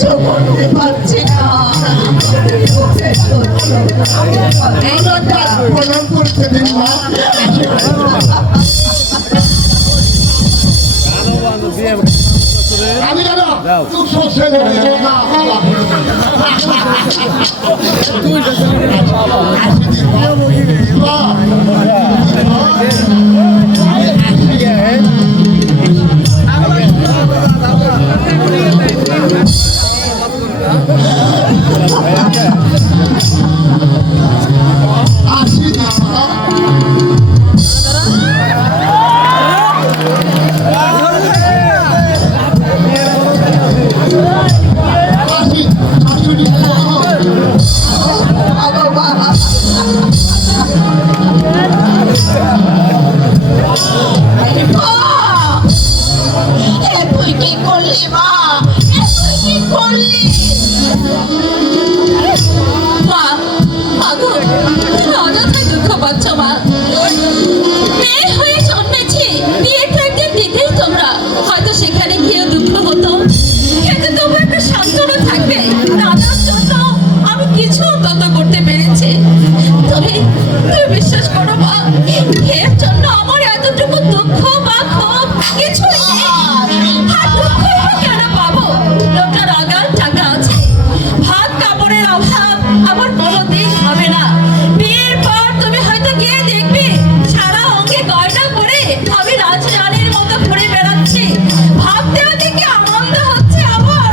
সহ্য করতে পারছি না। প্রণাম করতে দিন মা। আমি জানো তুই সরষে তুই কি করলি মা? তুই কি করলি? মা অযথাই দুঃখ পাচ্ছ মা। মেয়ে হয়ে জন্মেছি, বিয়ে তো একদিন দিতেই তোমরা, হয়তো সেখানে গিয়ে দুঃখ হতো, কিন্তু তবু একটা সান্ত্বনা থাকবে। দাদার জন্য আমি কিছু অন্তত করতে পেরেছি। তুমি বিশ্বাস করো মা, এর জন্য আমার এতটুকু দুঃখ বা ক্ষোভ কিছুই নেই। আর দুঃখই বা কেন পাবো? লোকটার আগার টাকা আছে, ভাত কাপড়ের অভাব আমার কোনোদিন হবে না। বিয়ের পর তুমি হয়তো গিয়ে দেখবে সারা অঙ্গে গয়না করে আমি রাজরানীর মতো ঘুরে বেড়াচ্ছি। ভাবতেও দেখে আনন্দ হচ্ছে আমার।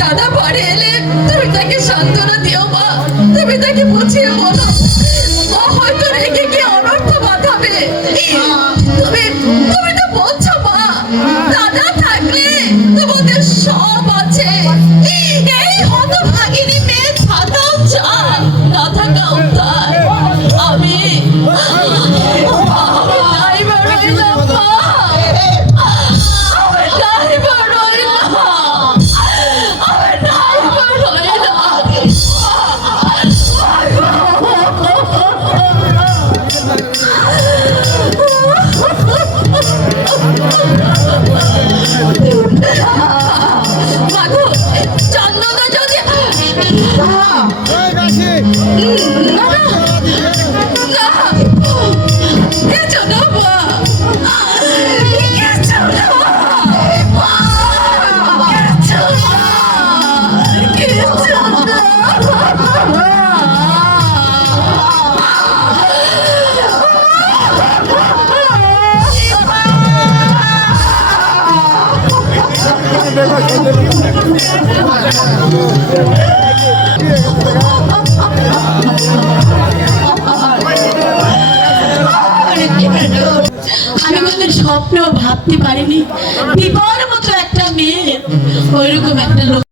দাদা বাড়ি এলে তুমি তাকে সান্ত্বনা দিও মা। তুমি তাকে বুঝিয়ে বলো, ও হয়তো রেগে গিয়ে অনর্থ বাঁধাবে। তুমি তো বলছো মা, দাদা থাকলে তোমাদের সব আছে। এই হতভাগিনী মেয়ে থাকাও চায়, না থাকাও তাই। আমি স্বপ্ন ভাবতে পারিনি বিপর মতো একটা মেয়ে ওইরকম একটা লোক